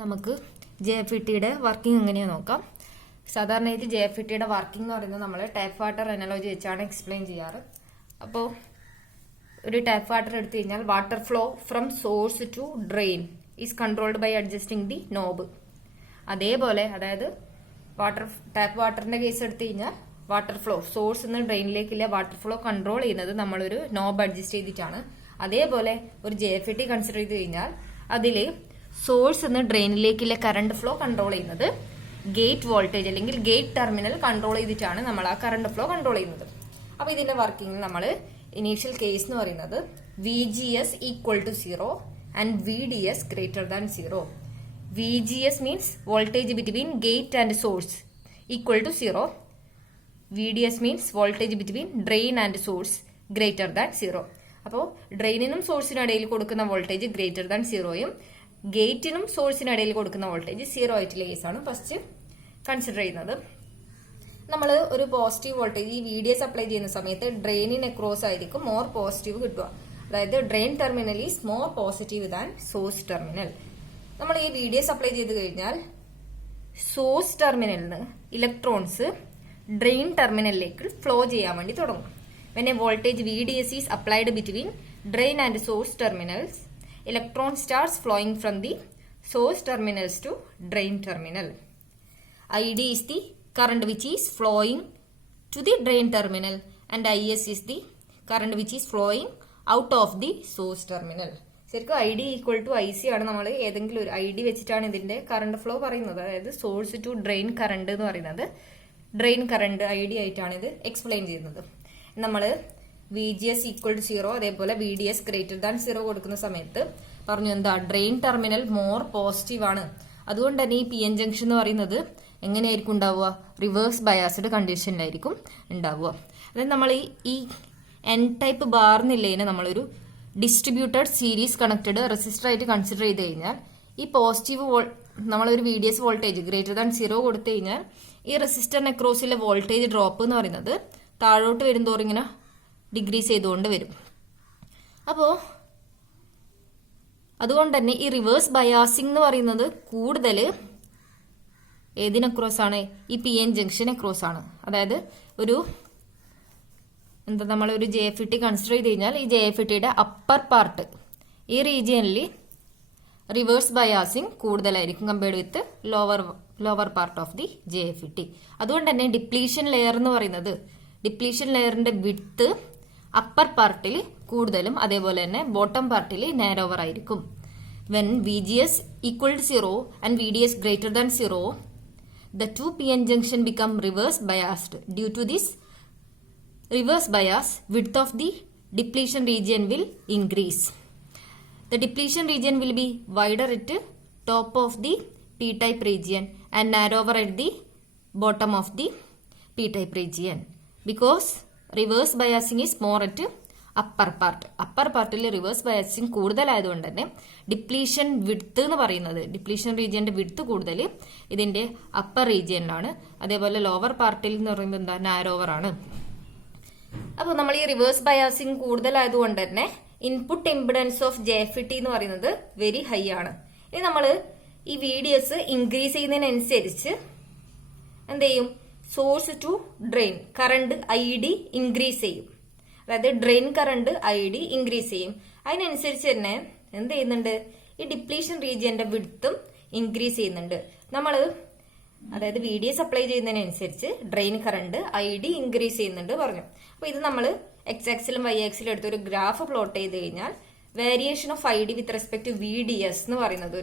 നമുക്ക് JFET working എങ്ങനെയാ നോക്കാം. സാധാരണയായിട്ട് JFET വർക്കിംഗ് എന്ന് പറയുന്നത് നമ്മൾ ടാപ്പ് വാട്ടർ അനലോജി വെച്ചാണ് എക്സ്പ്ലെയിൻ ചെയ്യാറ്. അപ്പോൾ ഒരു ടാപ്പ് വാട്ടർ എടുത്തു കഴിഞ്ഞാൽ water flow from source to drain is controlled by adjusting the knob. അതേപോലെ അതായത് ടാപ്പ് വാട്ടറിന്റെ കേസ് എടുത്തു കഴിഞ്ഞാൽ വാട്ടർ ഫ്ലോ സോഴ്സ് നിന്ന് ഡ്രെയിനിലേക്കുള്ള വാട്ടർ ഫ്ലോ കൺട്രോൾ ചെയ്യുന്നത് നമ്മളൊരു നോബ് അഡ്ജസ്റ്റ് ചെയ്തിട്ടാണ്. അതേപോലെ ഒരു JFET കൺസിഡർ ചെയ്ത് കഴിഞ്ഞാൽ അതിൽ സോഴ്സ് നിന്ന് ഡ്രെയിനിലേക്കുള്ള കറണ്ട് ഫ്ലോ കൺട്രോൾ ചെയ്യുന്നത് ഗേറ്റ് വോൾട്ടേജ് അല്ലെങ്കിൽ ഗേറ്റ് ടെർമിനൽ കൺട്രോൾ ചെയ്തിട്ടാണ് നമ്മൾ ആ കറണ്ട് ഫ്ലോ കൺട്രോൾ ചെയ്യുന്നത്. അപ്പൊ ഇതിന്റെ വർക്കിംഗ് നമ്മൾ ഇനീഷ്യൽ കേസ് എന്ന് പറയുന്നത് VGS equal to 0 and VDS greater than 0. VGS means voltage between gate and source equal to 0. VDS means voltage between drain and source greater than 0. അപ്പോൾ ഡ്രെയിനിനും സോഴ്സിനും ഇടയിൽ കൊടുക്കുന്ന വോൾട്ടേജ് ഗ്രേറ്റർ ദാൻ 0യും ഗേറ്റിനും സോഴ്സിനും ഇടയിൽ കൊടുക്കുന്ന വോൾട്ടേജ് 0 ആയിട്ടുള്ള കേസാണ് ഫസ്റ്റ് കൺസിഡർ ചെയ്യുന്നത്. നമ്മൾ ഒരു പോസിറ്റീവ് വോൾട്ടേജ് ഈ VDS അപ്ലൈ ചെയ്യുന്ന സമയത്ത് ഡ്രെയിനിന് അക്രോസ് ആയിരിക്കും മോർ പോസിറ്റീവ് കിട്ടുക. അതായത് drain terminal is more positive than source terminal. നമ്മൾ ഈ VDS അപ്ലൈ ചെയ്ത് കഴിഞ്ഞാൽ സോഴ്സ് ടെർമിനലിൽ നിന്ന് ഇലക്ട്രോൺസ് ഡ്രെയിൻ ടെർമിനലിലേക്ക് ഫ്ലോ ചെയ്യാൻ വേണ്ടി തുടങ്ങും. When a voltage VDS is applied between drain and source terminals, electron starts flowing from the source terminals to drain terminal. ID is the current which is flowing to the drain terminal and IS is the current which is flowing out of the source terminal. ശരിക്കും ID equal to IC ആണ്. നമ്മൾ ഏതെങ്കിലും ഒരു ID വെച്ചിട്ടാണ് ഇതിന്റെ current flow പറയുന്നത്. അതായത് source to drain current എന്ന് പറയുന്നത് ഡ്രെയിൻ കറണ്ട് ID ആയിട്ടാണ് ഇത് എക്സ്പ്ലെയിൻ ചെയ്യുന്നത്. നമ്മൾ VGS ഈക്വൽ ടു 0 അതേപോലെ VDS ഗ്രേറ്റർ ദാൻ 0 കൊടുക്കുന്ന സമയത്ത് പറഞ്ഞു എന്താ ഡ്രെയിൻ ടെർമിനൽ മോർ പോസിറ്റീവ് ആണ്. അതുകൊണ്ട് തന്നെ ഈ PN ജംഗ്ഷൻ എന്ന് പറയുന്നത് എങ്ങനെയായിരിക്കും ഉണ്ടാവുക? റിവേഴ്സ് ബയാസ്ഡ് കണ്ടീഷനിലായിരിക്കും ഉണ്ടാവുക. അതായത് നമ്മൾ ഈ N ടൈപ്പ് ബാർന്നില്ലേനെ നമ്മളൊരു ഡിസ്ട്രിബ്യൂട്ടഡ് സീരീസ് കണക്റ്റഡ് റെസിസ്റ്റർ ആയിട്ട് കൺസിഡർ ചെയ്ത് കഴിഞ്ഞാൽ ഈ പോസിറ്റീവ് നമ്മളൊരു VDS വോൾട്ടേജ് ഗ്രേറ്റർ ദാൻ 0 കൊടുത്തു കഴിഞ്ഞാൽ ഈ റെസിസ്റ്ററിന് അക്രോസിലെ വോൾട്ടേജ് ഡ്രോപ്പ് എന്ന് പറയുന്നത് താഴോട്ട് വരുന്തോറും ഇങ്ങനെ ഡിഗ്രീസ് ചെയ്തുകൊണ്ട് വരും. അപ്പോൾ അതുകൊണ്ട് തന്നെ ഈ റിവേഴ്സ് ബയാസിംഗ് എന്ന് പറയുന്നത് കൂടുതൽ ഏതിന് അക്രോസ് ആണ്? ഈ PN ജംഗ്ഷൻ അക്രോസ് ആണ്. അതായത് നമ്മളൊരു JFET കൺസിഡർ ചെയ്ത് കഴിഞ്ഞാൽ ഈ JFETയുടെ അപ്പർ പാർട്ട് ഈ റീജിയനിൽ റിവേഴ്സ് ബയാസിംഗ് കൂടുതലായിരിക്കും compared with lower part of the JFET. അതുകൊണ്ട് തന്നെ ഡിപ്ലീഷൻ ലെയർ എന്ന് പറയുന്നത് ഡിപ്ലീഷൻ ലെയറിന്റെ വിഡ്ത്ത് അപ്പർ പാർട്ടിൽ കൂടുതലും അതേപോലെ തന്നെ ബോട്ടം പാർട്ടിൽ നാരോവർ ആയിരിക്കും. When VGS equal to 0 and VDS greater than 0, the two PN junction become reverse biased. Due to this reverse bias, width of the depletion region will increase. The depletion region will be wider at top of the P-type region and narrower at the bottom of the P-type region. Because reverse biasing is more at upper part. Upper പാർട്ടിൽ reverse biasing കൂടുതലായതുകൊണ്ട് തന്നെ depletion width എന്ന് പറയുന്നത് depletion റീജിയന്റെ width കൂടുതൽ ഇതിന്റെ upper റീജിയനിലാണ്. അതേപോലെ lower പാർട്ടിൽ എന്ന് പറയുമ്പോൾ എന്താ നാരോവർ ആണ്. അപ്പോൾ നമ്മൾ ഈ റിവേഴ്സ് ബയാസിംഗ് കൂടുതലായതുകൊണ്ട് തന്നെ ഇൻപുട്ട് ഇംപിഡൻസ് ഓഫ് JFET എന്ന് പറയുന്നത് വെരി ഹൈ ആണ്. ഇനി നമ്മൾ ഈ VDS ഇൻക്രീസ് ചെയ്യുന്നതിനനുസരിച്ച് എന്ത് ചെയ്യും? Source to drain current ID increase ചെയ്യും. അതായത് ഡ്രെയിൻ കറണ്ട് ID ഇൻക്രീസ് ചെയ്യും. അതിനനുസരിച്ച് തന്നെ എന്ത് ചെയ്യുന്നുണ്ട്? ഈ ഡിപ്ലീഷൻ റീജിയന്റെ വിഡ്ത്തും ഇൻക്രീസ് ചെയ്യുന്നുണ്ട്. അതായത് VDS അപ്ലൈ ചെയ്യുന്നതിനനുസരിച്ച് ഡ്രെയിൻ കറണ്ട് ID ഇൻക്രീസ് ചെയ്യുന്നുണ്ട് പറഞ്ഞു. അപ്പൊ ഇത് നമ്മൾ X ആക്സിലും Y ആക്സിലും എടുത്തൊരു ഗ്രാഫ് പ്ലോട്ട് ചെയ്ത് കഴിഞ്ഞാൽ variation of ID with respect to VDS എന്ന് പറയുന്നത്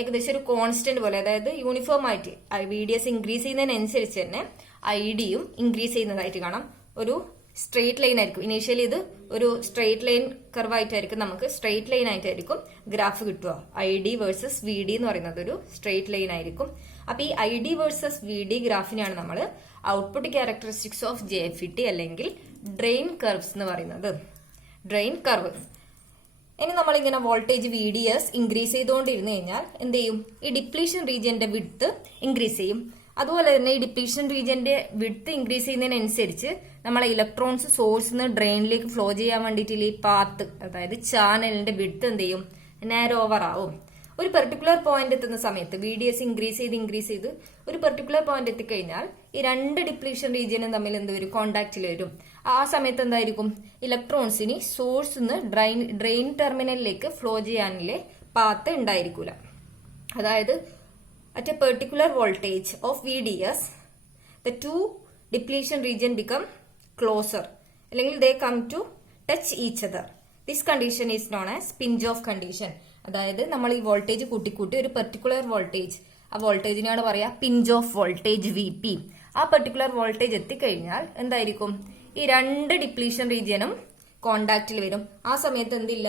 ഏകദേശം ഒരു കോൺസ്റ്റന്റ് പോലെ, അതായത് യൂണിഫോം ആയിട്ട് VDS ഇൻക്രീസ് ചെയ്യുന്നതിനനുസരിച്ച് തന്നെ IDയും ഇൻക്രീസ് ചെയ്യുന്നതായിട്ട് കാണാം. ഒരു സ്ട്രെയിറ്റ് ലൈൻ ആയിരിക്കും. ഇനീഷ്യലി ഇത് ഒരു സ്ട്രെയിറ്റ് ലൈൻ കർവ് ആയിട്ടായിരിക്കും, നമുക്ക് സ്ട്രെയിറ്റ് ലൈൻ ആയിട്ടായിരിക്കും ഗ്രാഫ് കിട്ടുക. ID വേഴ്സസ് VD എന്ന് പറയുന്നത് ഒരു സ്ട്രെയിറ്റ് ലൈൻ ആയിരിക്കും. അപ്പൊ ഈ ID വേഴ്സസ് VD ഗ്രാഫിനാണ് നമ്മൾ ഔട്ട്പുട്ട് ക്യാരക്ടറിസ്റ്റിക്സ് ഓഫ് JFET അല്ലെങ്കിൽ ഡ്രെയിൻ കർവ്സ് എന്ന് പറയുന്നത്. Drain curve. ഇനി നമ്മളിങ്ങനെ വോൾട്ടേജ് VDS ഇൻക്രീസ് ചെയ്തുകൊണ്ടിരുന്നു കഴിഞ്ഞാൽ എന്ത് ചെയ്യും? ഈ ഡിപ്ലീഷൻ റീജിയന്റെ വിഡ്ത്ത് ഇൻക്രീസ് ചെയ്യും. അതുപോലെ തന്നെ ഈ ഡിപ്ലീഷൻ റീജിയന്റെ വിഡ്ത്ത് ഇൻക്രീസ് ചെയ്യുന്നതിനനുസരിച്ച് നമ്മളെ ഇലക്ട്രോൺസ് സോഴ്സിൽ നിന്ന് ഡ്രെയിനിലേക്ക് ഫ്ലോ ചെയ്യാൻ വേണ്ടിയിട്ട് ഈ പാത്ത് അതായത് ചാനലിന്റെ വിഡ്ത്ത് എന്ത് ചെയ്യും? നാരോവർ ആവും. ഒരു പെർട്ടിക്കുലർ പോയിന്റ് എത്തുന്ന സമയത്ത് VDS ഇൻക്രീസ് ചെയ്ത് ഒരു പെർട്ടിക്കുലർ പോയിന്റ് എത്തിക്കഴിഞ്ഞാൽ ഈ രണ്ട് ഡിപ്ലീഷൻ റീജിയനും തമ്മിൽ എന്ത് വരും, കോണ്ടാക്റ്റിൽ വരും. ആ സമയത്ത് എന്തായിരിക്കും, ഇലക്ട്രോൺസിന് സോഴ്സ് നിന്ന് ഡ്രെയിൻ ടെർമിനലിലേക്ക് ഫ്ലോ ചെയ്യാനില്ലേ പാത്ത് ഉണ്ടായിരിക്കൂല. അതായത് at a particular voltage of VDS the two depletion region become closer, അല്ലെങ്കിൽ they come to touch each other. This condition is known as pinch off condition. അതായത് നമ്മൾ ഈ വോൾട്ടേജ് കൂട്ടിക്കൂട്ടി ഒരു particular voltage, ആ വോൾട്ടേജിനാണ് പറയാ pinch off voltage VP. ആ particular voltage എത്തിക്കഴിഞ്ഞാൽ എന്തായിരിക്കും, ഈ രണ്ട് ഡിപ്ലീഷൻ റീജിയനും കോണ്ടാക്റ്റിൽ വരും. ആ സമയത്ത് എന്തില്ല,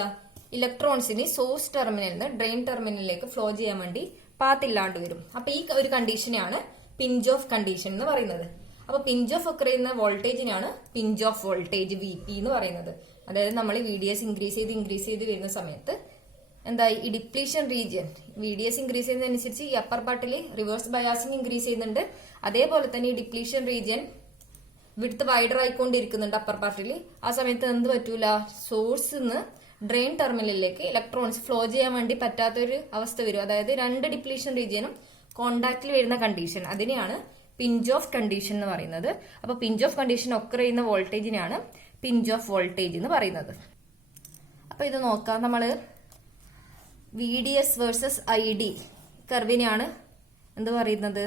ഇലക്ട്രോൺസിന് സോഴ്സ് ടെർമിനലിൽ നിന്ന് ഡ്രെയിൻ ടെർമിനലിലേക്ക് ഫ്ലോ ചെയ്യാൻ വേണ്ടി പാത്തില്ലാണ്ട് വരും. അപ്പൊ ഈ ഒരു കണ്ടീഷനെയാണ് പിഞ്ച് ഓഫ് കണ്ടീഷൻ എന്ന് പറയുന്നത്. അപ്പൊ പിഞ്ച് ഓഫ് ഒക്കെ ചെയ്യുന്ന വോൾട്ടേജിനാണ് പിഞ്ച് ഓഫ് വോൾട്ടേജ് VP എന്ന് പറയുന്നത്. അതായത് നമ്മൾ VDS ഇൻക്രീസ് ചെയ്ത് വരുന്ന സമയത്ത് എന്തായി, ഈ ഡിപ്ലീഷൻ റീജിയൻ VDS ഇൻക്രീസ് ചെയ്യുന്നതനുസരിച്ച് ഈ അപ്പർ പാർട്ടിൽ റിവേഴ്സ് ബയാസിംഗ് ഇൻക്രീസ് ചെയ്യുന്നുണ്ട്. അതേപോലെ തന്നെ ഈ ഡിപ്ലീഷൻ റീജിയൻ വിഡ്ത്ത് വൈഡർ ആയിക്കൊണ്ടിരിക്കുന്നുണ്ട് അപ്പർ പാർട്ടിൽ. ആ സമയത്ത് എന്ത് പറ്റൂല, സോഴ്സ് നിന്ന് ഡ്രെയിൻ ടെർമിനലിലേക്ക് ഇലക്ട്രോൺസ് ഫ്ലോ ചെയ്യാൻ വേണ്ടി പറ്റാത്തൊരു അവസ്ഥ വരും. അതായത് രണ്ട് ഡിപ്ലീഷൻ റീജിയനും കോണ്ടാക്റ്റിൽ വരുന്ന കണ്ടീഷൻ, അതിനെയാണ് പിഞ്ച് ഓഫ് കണ്ടീഷൻ എന്ന് പറയുന്നത്. അപ്പൊ പിഞ്ച് ഓഫ് കണ്ടീഷൻ ഒക്കെ ചെയ്യുന്ന വോൾട്ടേജിനാണ് പിഞ്ച് ഓഫ് വോൾട്ടേജ് എന്ന് പറയുന്നത്. അപ്പൊ ഇത് നോക്കാം, നമ്മള് VDS വേഴ്സസ് ID കർവിനെയാണ് എന്ത് പറയുന്നത്,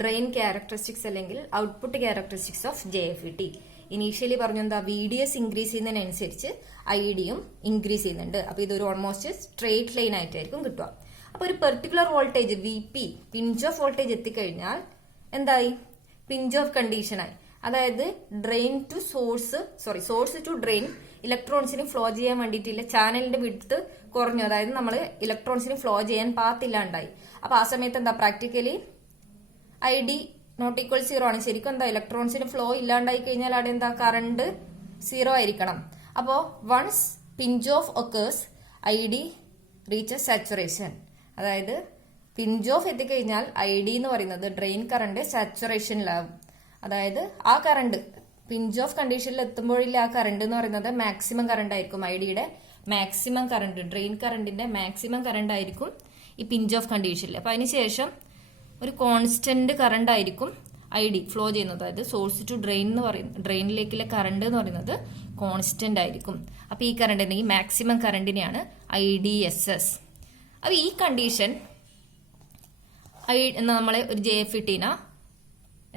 ഡ്രെയിൻ ക്യാരക്ടറിസ്റ്റിക്സ് അല്ലെങ്കിൽ output characteristics of JFET. Initially പറഞ്ഞു എന്താ, VDS ഇൻക്രീസ് ചെയ്യുന്നതിനനുസരിച്ച് IDയും ഇൻക്രീസ് ചെയ്യുന്നുണ്ട്. അപ്പൊ ഇതൊരു ഓൾമോസ്റ്റ് സ്ട്രെയിറ്റ് ലൈൻ ആയിട്ടായിരിക്കും കിട്ടുക. അപ്പൊ ഒരു particular voltage VP pinch off voltage എത്തിക്കഴിഞ്ഞാൽ എന്തായി, പിഞ്ച് ഓഫ് കണ്ടീഷനായി. അതായത് drain to source to drain ഇലക്ട്രോൺസിന് ഫ്ലോ ചെയ്യാൻ വേണ്ടിയിട്ടില്ല, ചാനലിന്റെ വിഡ്ത്ത് കുറഞ്ഞു. അതായത് നമ്മൾ ഇലക്ട്രോൺസിന് ഫ്ലോ ചെയ്യാൻ പാത്തില്ലാണ്ടായി. അപ്പൊ ആ സമയത്ത് എന്താ, പ്രാക്ടിക്കലി ID നോട്ട് ഈക്വൽ 0 ആണ്. ശരിക്കും എന്താ, ഇലക്ട്രോൺസിന് ഫ്ലോ ഇല്ലാണ്ടായി കഴിഞ്ഞാൽ അവിടെ എന്താ, കറണ്ട് 0 ആയിരിക്കണം. അപ്പോ once pinch off occurs ID reaches saturation. അതായത് പിഞ്ച് ഓഫ് എത്തിക്കഴിഞ്ഞാൽ ID എന്ന് പറയുന്നത് ഡ്രെയിൻ കറണ്ട് സാച്ചുറേഷനിലാവും. അതായത് ആ കറണ്ട് പിഞ്ച് ഓഫ് കണ്ടീഷനിൽ എത്തുമ്പോഴില്ല ആ കറണ്ട് എന്ന് പറയുന്നത് മാക്സിമം കറണ്ട് ആയിരിക്കും. IDയുടെ മാക്സിമം കറണ്ട്, ഡ്രെയിൻ കറണ്ടിന്റെ മാക്സിമം കറണ്ട് ആയിരിക്കും ഈ പിഞ്ച് ഓഫ് കണ്ടീഷനിൽ. അപ്പൊ അതിനുശേഷം ഒരു കോൺസ്റ്റന്റ് കറണ്ട് ആയിരിക്കും ID ഫ്ലോ ചെയ്യുന്നത്. അതായത് സോഴ്സ് ടു ഡ്രെയിൻ എന്ന് പറയുന്നത്, ഡ്രെയിനിലേക്കുള്ള കറണ്ട് എന്ന് പറയുന്നത് കോൺസ്റ്റന്റ് ആയിരിക്കും. അപ്പൊ ഈ കറണ്ടിനെ, ഈ മാക്സിമം കറണ്ടിനെയാണ് IDSS. അപ്പൊ ഈ കണ്ടീഷൻ നമ്മളെ ഒരു JFET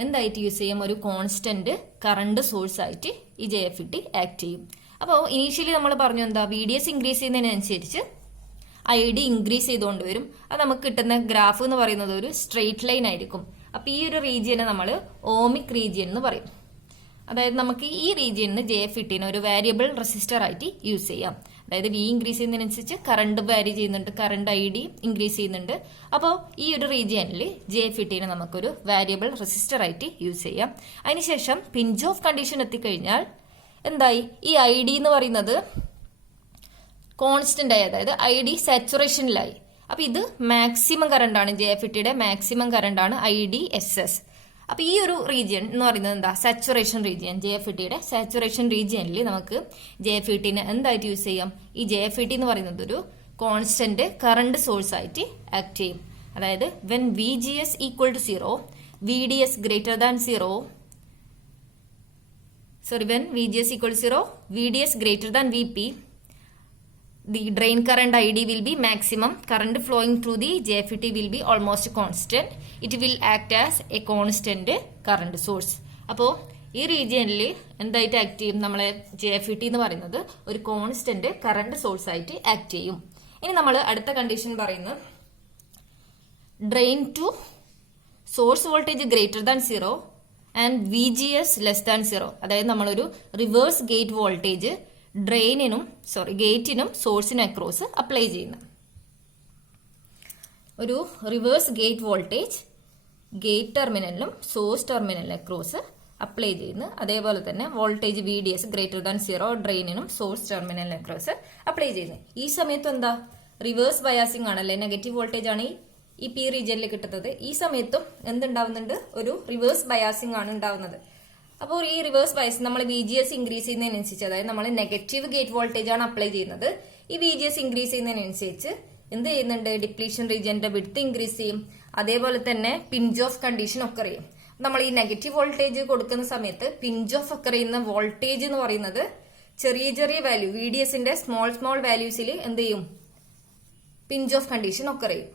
എന്തായിട്ട് യൂസ് ചെയ്യും, ഒരു കോൺസ്റ്റന്റ് കറണ്ട് സോഴ്സ് ആയിട്ട് ഈ JFET ആക്ട് ചെയ്യും. അപ്പോൾ ഇനീഷ്യലി നമ്മൾ പറഞ്ഞു എന്താ, VDS ഇൻക്രീസ് ചെയ്യുന്നതിനനുസരിച്ച് ID ഇൻക്രീസ് ചെയ്തുകൊണ്ട് വരും. അത് നമുക്ക് കിട്ടുന്ന ഗ്രാഫ് എന്ന് പറയുന്നത് ഒരു സ്ട്രെയിറ്റ് ലൈൻ ആയിരിക്കും. അപ്പൊ ഈ ഒരു റീജിയനെ നമ്മൾ ഓമിക് റീജിയൻ എന്ന് പറയും. അതായത് നമുക്ക് ഈ റീജിയനിന് JFET ഒരു വാരിയബിൾ റെസിസ്റ്റർ ആയിട്ട് യൂസ് ചെയ്യാം. അതായത് V ഇൻക്രീസ് ചെയ്യുന്നതിനനുസരിച്ച് കറണ്ട് വാരി ചെയ്യുന്നുണ്ട്, കറണ്ട് ID ഇൻക്രീസ് ചെയ്യുന്നുണ്ട്. അപ്പോൾ ഈ ഒരു റീജിയനിൽ JFET നമുക്കൊരു വാരിയബിൾ റെസിസ്റ്റർ ആയിട്ട് യൂസ് ചെയ്യാം. അതിനുശേഷം പിഞ്ച് ഓഫ് കണ്ടീഷൻ എത്തിക്കഴിഞ്ഞാൽ എന്തായി, ഈ ID എന്ന് പറയുന്നത് കോൺസ്റ്റന്റ് ആയി, അതായത് ID സാച്ചുറേഷനിലായി. അപ്പൊ ഇത് മാക്സിമം കറണ്ട് ആണ്, JFET മാക്സിമം കറണ്ട് ആണ് IDSS. അപ്പൊ ഈ ഒരു റീജിയൻ എന്ന് പറയുന്നത് എന്താ, സാച്ചുറേഷൻ റീജിയൻ. JFET സാച്ചുറേഷൻ റീജിയനിൽ നമുക്ക് JFET എന്തായിട്ട് യൂസ് ചെയ്യാം, ഈ JFET എന്ന് പറയുന്നത് ഒരു കോൺസ്റ്റന്റ് കറണ്ട് സോഴ്സ് ആയിട്ട് ആക്ട് ചെയ്യും. അതായത് when VGS equal to 0, VDS greater than 0, when VGS equal to 0, VDS greater than VP, the drain current ID will be maximum, current flowing through the JFET will be almost constant. It will act as a constant current source. അപ്പോൾ ഈ റീജിയനിൽ എന്തായിട്ട് act ചെയ്യും, നമ്മളെ JFET എന്ന് പറയുന്നത് ഒരു constant current source ആയിട്ട് ആക്ട് ചെയ്യും. ഇനി നമ്മൾ അടുത്ത കണ്ടീഷൻ പറയുന്നത് drain to source voltage greater than 0 and VGS less than 0. അതായത് നമ്മളൊരു റിവേഴ്സ് ഗേറ്റ് വോൾട്ടേജ് ഗേറ്റിനും സോഴ്സിനും അക്രോസ് അപ്ലൈ ചെയ്യുന്നു. ഒരു റിവേഴ്സ് ഗേറ്റ് വോൾട്ടേജ് ഗേറ്റ് ടെർമിനലിലും സോഴ്സ് ടെർമിനലിനും അക്രോസ് അപ്ലൈ ചെയ്യുന്നു. അതേപോലെ തന്നെ വോൾട്ടേജ് VDS ഗ്രേറ്റർ ദാൻ 0 ഡ്രെയിനിനും സോഴ്സ് ടെർമിനലിനും അക്രോസ് അപ്ലൈ ചെയ്യുന്നു. ഈ സമയത്ത് എന്താ, റിവേഴ്സ് ബയാസിംഗ് ആണല്ലേ, നെഗറ്റീവ് വോൾട്ടേജ് ആണ് ഈ P റീജിയനിൽ കിട്ടുന്നത്. ഈ സമയത്തും എന്തുണ്ടാവുന്നുണ്ട്, ഒരു റിവേഴ്സ് ബയാസിംഗ് ആണ് ഉണ്ടാവുന്നത്. അപ്പോൾ ഈ റിവേഴ്സ് ബയസ് നമ്മൾ VGS ഇൻക്രീസ് ചെയ്യുന്നതിനനുസരിച്ച്, അതായത് നമ്മൾ നെഗറ്റീവ് ഗേറ്റ് വോൾട്ടേജ് ആണ് അപ്ലൈ ചെയ്യുന്നത്, ഈ VGS ഇൻക്രീസ് ചെയ്യുന്നതിനനുസരിച്ച് എന്ത് ചെയ്യുന്നുണ്ട്, ഡിപ്ലീഷൻ റീജിയന്റെ വിഡ്ത്ത് ഇൻക്രീസ് ചെയ്യും. അതേപോലെ തന്നെ പിഞ്ച് ഓഫ് കണ്ടീഷൻ ഒക്കർ ചെയ്യും. നമ്മൾ ഈ നെഗറ്റീവ് വോൾട്ടേജ് കൊടുക്കുന്ന സമയത്ത് പിഞ്ച് ഓഫ് ഒക്കർ ചെയ്യുന്ന വോൾട്ടേജ് എന്ന് പറയുന്നത് ചെറിയ ചെറിയ വാല്യൂ VDSന്റെ സ്മോൾ വാല്യൂസിൽ എന്ത് ചെയ്യും, പിഞ്ച് ഓഫ് കണ്ടീഷൻ ഒക്കർ ചെയ്യും.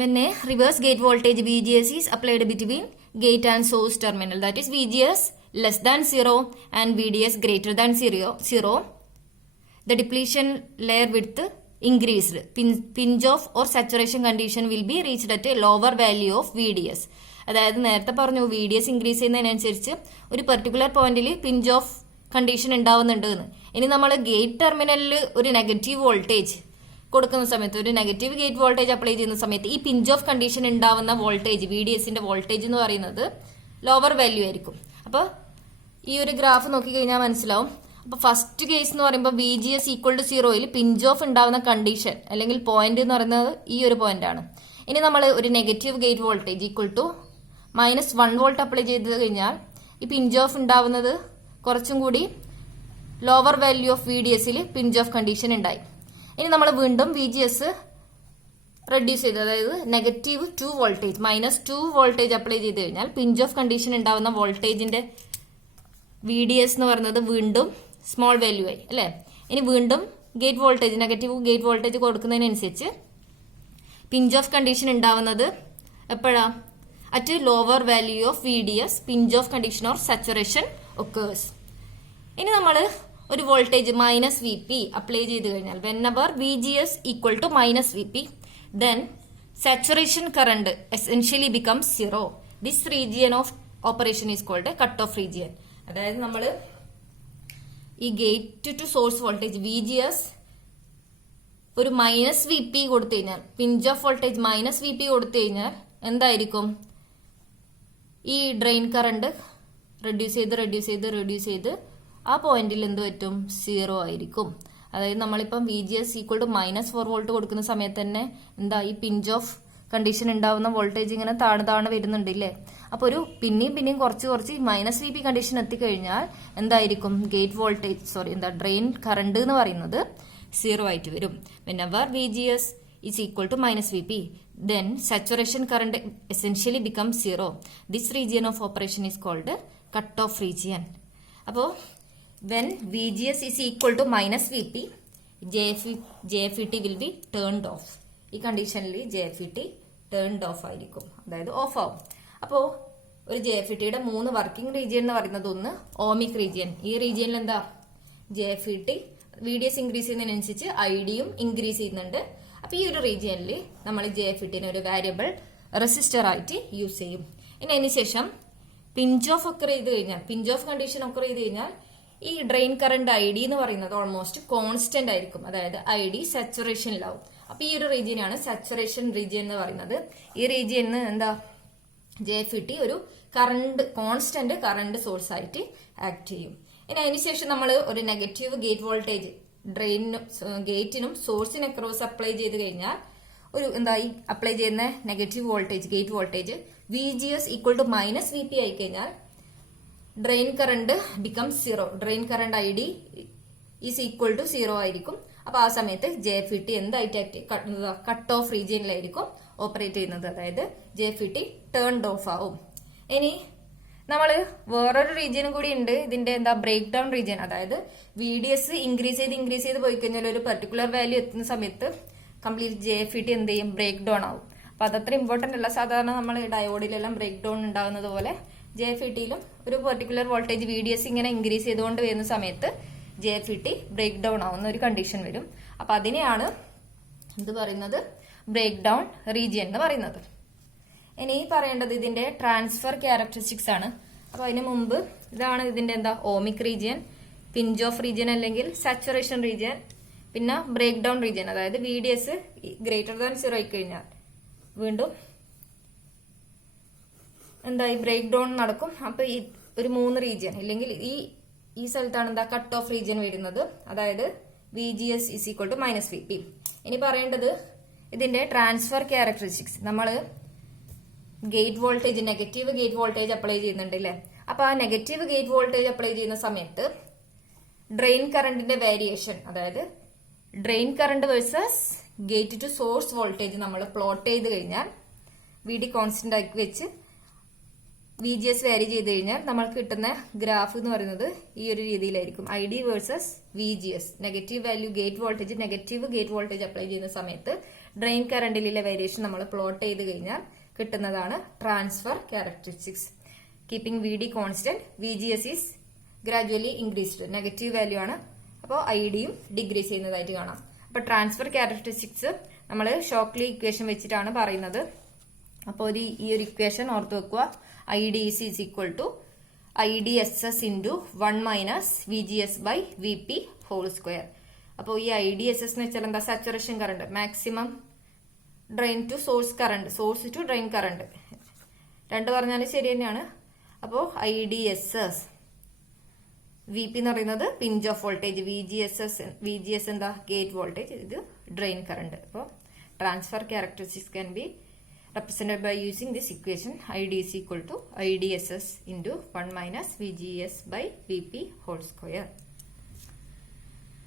When a reverse gate voltage VGS is applied between gate and source terminal, that is VGS less than 0 and VDS greater than 0, the depletion layer width increased. Pinch off or saturation condition will be reached at a lower value of VDS. അതായത് നേരത്തെ പറഞ്ഞു VDS increase ചെയ്യുന്നതിനനുസരിച്ച് ഒരു particular പോയിന്റിൽ pinch off condition ഉണ്ടാവുന്നുണ്ട് എന്ന്. ഇനി നമ്മൾ gate ടെർമിനലിൽ ഒരു നെഗറ്റീവ് വോൾട്ടേജ് കൊടുക്കുന്ന സമയത്ത്, ഒരു നെഗറ്റീവ് ഗേറ്റ് വോൾട്ടേജ് അപ്ലൈ ചെയ്യുന്ന സമയത്ത് ഈ പിഞ്ച് ഓഫ് കണ്ടീഷൻ ഉണ്ടാവുന്ന വോൾട്ടേജ് VDSന്റെ വോൾട്ടേജ് എന്ന് പറയുന്നത് ലോവർ വാല്യൂ ആയിരിക്കും. അപ്പോൾ ഈ ഒരു ഗ്രാഫ് നോക്കിക്കഴിഞ്ഞാൽ മനസ്സിലാവും. അപ്പോൾ ഫസ്റ്റ് കേസ് എന്ന് പറയുമ്പോൾ VGS ഈക്വൽ ടു 0യിൽ പിഞ്ച് ഓഫ് ഉണ്ടാവുന്ന കണ്ടീഷൻ അല്ലെങ്കിൽ പോയിന്റ് എന്ന് പറയുന്നത് ഈ ഒരു പോയിന്റ് ആണ്. ഇനി നമ്മൾ ഒരു negative gate voltage equal to -1 volt apply ചെയ്ത് കഴിഞ്ഞാൽ ഈ പിഞ്ച് ഓഫ് ഉണ്ടാവുന്നത് കുറച്ചും കൂടി ലോവർ വാല്യൂ ഓഫ് VDSൽ പിഞ്ച് ഓഫ് കണ്ടീഷൻ ഉണ്ടായി. ഇനി നമ്മൾ വീണ്ടും VGS റെഡ്യൂസ് ചെയ്ത്, അതായത് -2 വോൾട്ടേജ് -2 വോൾട്ടേജ് അപ്ലൈ ചെയ്ത് കഴിഞ്ഞാൽ പിഞ്ച് ഓഫ് കണ്ടീഷൻ ഉണ്ടാവുന്ന വോൾട്ടേജിന്റെ VDS എന്ന് പറയുന്നത് വീണ്ടും സ്മോൾ വാല്യൂ ആയി അല്ലേ. ഇനി വീണ്ടും gate voltage negative gate voltage കൊടുക്കുന്നതിനനുസരിച്ച് പിഞ്ച് ഓഫ് കണ്ടീഷൻ ഉണ്ടാവുന്നത് എപ്പോഴാ, at lower value of VDS pinch off condition or saturation occurs. ഇനി നമ്മൾ ഒരു വോൾട്ടേജ് -Vp അപ്ലൈ ചെയ്ത് കഴിഞ്ഞാൽ whenever VGS equal to -Vp, then saturation current essentially becomes 0. This region of operation is called a cut-off region. അതായത് നമ്മൾ ഈ gate to source voltage VGS ഒരു -Vp കൊടുത്തു കഴിഞ്ഞാൽ, പിഞ്ച് ഓഫ് വോൾട്ടേജ് -Vp കൊടുത്തു കഴിഞ്ഞാൽ എന്തായിരിക്കും, ഈ ഡ്രെയിൻ കറണ്ട് റെഡ്യൂസ് ചെയ്ത് ആ പോയിന്റിൽ എന്ത് പറ്റും, 0 ആയിരിക്കും. അതായത് നമ്മളിപ്പം VGS ഈക്വൽ ടു -4 വോൾട്ട് കൊടുക്കുന്ന സമയത്ത് തന്നെ എന്താ, ഈ പിഞ്ച് ഓഫ് കണ്ടീഷൻ ഉണ്ടാവുന്ന വോൾട്ടേജ് ഇങ്ങനെ താഴെ വരുന്നുണ്ടല്ലേ. അപ്പോൾ ഒരു പിന്നെയും കുറച്ച് -Vp കണ്ടീഷൻ എത്തിക്കഴിഞ്ഞാൽ എന്തായിരിക്കും, ഗേറ്റ് വോൾട്ടേജ് ഡ്രെയിൻ കറണ്ട് എന്ന് പറയുന്നത് 0 ആയിട്ട് വരും. whenever VGS is equal to -Vp, then saturation current essentially becomes 0. This region of operation is called cut-off region. അപ്പോൾ when VGS is equal to -Vp, JFET will be turned off. ഈ കണ്ടീഷനിൽ JFET turned off ആയിരിക്കും, അതായത് of ആവും. അപ്പോൾ ഒരു JFETയുടെ 3 working region എന്ന് പറയുന്നത്, ഒന്ന് ഓമിക് റീജിയൻ. ഈ റീജിയനിൽ എന്താ, JFET VDS ഇൻക്രീസ് ചെയ്യുന്നതിനനുസരിച്ച് IDയും ഇൻക്രീസ് ചെയ്യുന്നുണ്ട്. അപ്പോൾ ഈ ഒരു റീജിയനിൽ നമ്മൾ JFETനെ ഒരു വാരിയബിൾ റെസിസ്റ്റർ ആയിട്ട് യൂസ് ചെയ്യും. ഇനി അതിനുശേഷം പിഞ്ച് ഓഫ് ഒക്കർ ചെയ്ത് കഴിഞ്ഞാൽ, പിഞ്ച് ഓഫ് കണ്ടീഷൻ ഒക്കർ ചെയ്ത് കഴിഞ്ഞാൽ ഈ ഡ്രെയിൻ കറണ്ട് ID എന്ന് പറയുന്നത് ഓൾമോസ്റ്റ് കോൺസ്റ്റന്റ് ആയിരിക്കും, അതായത് ID സാച്ചുറേഷനിലാവും. അപ്പൊ ഈ ഒരു റീജിയനാണ് സാച്ചുറേഷൻ റീജിയൻ എന്ന് പറയുന്നത്. ഈ റീജിയന് എന്താ, JFET ഒരു കോൺസ്റ്റന്റ് കറണ്ട് സോഴ്സ് ആയിട്ട് ആക്ട് ചെയ്യും. ഇനി അതിനുശേഷം നമ്മൾ ഒരു നെഗറ്റീവ് ഗേറ്റ് വോൾട്ടേജ് ഗേറ്റിനും സോഴ്സിനും അക്രോസ് അപ്ലൈ ചെയ്ത് കഴിഞ്ഞാൽ ഒരു ഈ അപ്ലൈ ചെയ്യുന്ന negative voltage gate voltage VGS equal to -Vp ആയി കഴിഞ്ഞാൽ drain current becomes 0. Drain current ID is equal to 0 ആയിരിക്കും. അപ്പൊ ആ സമയത്ത് JFET എന്തായിട്ട് കട്ട് ഓഫ് റീജിയനിലായിരിക്കും ഓപ്പറേറ്റ് ചെയ്യുന്നത്, അതായത് JFET ടേൺഡ് ഓഫ് ആവും. ഇനി നമ്മൾ വേറൊരു റീജിയനും കൂടി ഉണ്ട്, ഇതിന്റെ ബ്രേക്ക് ഡൗൺ റീജിയൻ. അതായത് VDS ഇൻക്രീസ് ചെയ്ത് പോയി കഴിഞ്ഞാൽ ഒരു പെർട്ടിക്കുലർ വാല്യൂ എത്തുന്ന സമയത്ത് കംപ്ലീറ്റ് JFET എന്ത് ചെയ്യും, ബ്രേക്ക് ഡൗൺ ആവും. അപ്പൊ അതത്ര ഇമ്പോർട്ടന്റ് അല്ല. സാധാരണ നമ്മൾ ഡയോഡിലെല്ലാം ബ്രേക്ക് ഡൗൺ ഉണ്ടാകുന്നത് പോലെ JFETയിലും ഒരു പെർട്ടിക്കുലർ വോൾട്ടേജ് VDS ഇങ്ങനെ ഇൻക്രീസ് ചെയ്തുകൊണ്ട് വരുന്ന സമയത്ത് JFET ബ്രേക്ക് ഡൗൺ ആവുന്ന ഒരു കണ്ടീഷൻ വരും. അപ്പൊ അതിനെയാണ് എന്ത് പറയുന്നത്, ബ്രേക്ക് ഡൗൺ റീജിയൻ എന്ന് പറയുന്നത്. ഇനി പറയേണ്ടത് ഇതിന്റെ ട്രാൻസ്ഫർ ക്യാരക്ടറിസ്റ്റിക്സ് ആണ്. അപ്പൊ അതിന് മുമ്പ് ഇതാണ് ഇതിന്റെ ohmic region, pinch of region അല്ലെങ്കിൽ സാച്ചുറേഷൻ റീജിയൻ, പിന്നെ ബ്രേക്ക് ഡൗൺ റീജിയൻ. അതായത് VDS ഗ്രേറ്റർ ദാൻ 0 ആയി കഴിഞ്ഞാൽ വീണ്ടും ഈ ബ്രേക്ക് ഡൗൺ നടക്കും. അപ്പൊ ഈ ഒരു 3 റീജിയൻ ഇല്ലെങ്കിൽ ഈ സ്ഥലത്താണ് കട്ട് ഓഫ് റീജിയൻ വരുന്നത്, അതായത് VGS is equal to -Vp. ഇനി പറയേണ്ടത് ഇതിന്റെ ട്രാൻസ്ഫർ ക്യാരക്ടറിസ്റ്റിക്സ്. നമ്മള് gate voltage negative gate voltage apply ചെയ്യുന്നുണ്ട് അല്ലേ. അപ്പൊ ആ നെഗറ്റീവ് ഗേറ്റ് വോൾട്ടേജ് അപ്ലൈ ചെയ്യുന്ന സമയത്ത് ഡ്രെയിൻ കറണ്ടിന്റെ വേരിയേഷൻ, അതായത് drain current versus gate to source voltage നമ്മൾ പ്ലോട്ട് ചെയ്ത് കഴിഞ്ഞാൽ വി ഡി കോൺസ്റ്റന്റ് ആക്കി വെച്ച് വി ജി എസ് വാരി ചെയ്ത് കഴിഞ്ഞാൽ നമ്മൾക്ക് കിട്ടുന്ന ഗ്രാഫ് എന്ന് പറയുന്നത് ഈ ഒരു രീതിയിലായിരിക്കും. I D versus V G S. Negative value gate voltage, negative gate voltage apply ചെയ്യുന്ന സമയത്ത് ഡ്രെയിൻ കറണ്ടിലെ വേരിയേഷൻ നമ്മൾ പ്ലോട്ട് ചെയ്ത് കഴിഞ്ഞാൽ കിട്ടുന്നതാണ് transfer characteristics. Keeping V D constant, V G S is gradually increased. Negative value ആണ്, അപ്പോൾ I ഡിയും ഡിക്രീസ് ചെയ്യുന്നതായിട്ട് കാണാം. അപ്പൊ ട്രാൻസ്ഫർ ക്യാരക്ടറിസ്റ്റിക്സ് നമ്മൾ ഷോക്ലി ഇക്വേഷൻ വെച്ചിട്ടാണ് പറയുന്നത്. അപ്പോൾ ഈ ഒരു ഇക്വേഷൻ ഓർത്ത് വെക്കുക. I D is equal to I D S S into 1 minus V G S by V P whole square. അപ്പോൾ ഈ ഐ ഡി എസ് എസ് എന്ന് വെച്ചാൽ എന്താ? Saturation current, maximum drain to source current, source to drain current. രണ്ട് പറഞ്ഞാൽ ശരി തന്നെയാണ്. അപ്പോൾ I D S S, V P എന്ന് പറയുന്നത് pinch off voltage, V G S എന്താ? ഗേറ്റ് വോൾട്ടേജ്, ഇത് ഡ്രെയിൻ കറണ്ട്. അപ്പോൾ transfer characteristics can be represented by using this equation. ID is equal to IDSS into 1 minus VGS by VP whole square.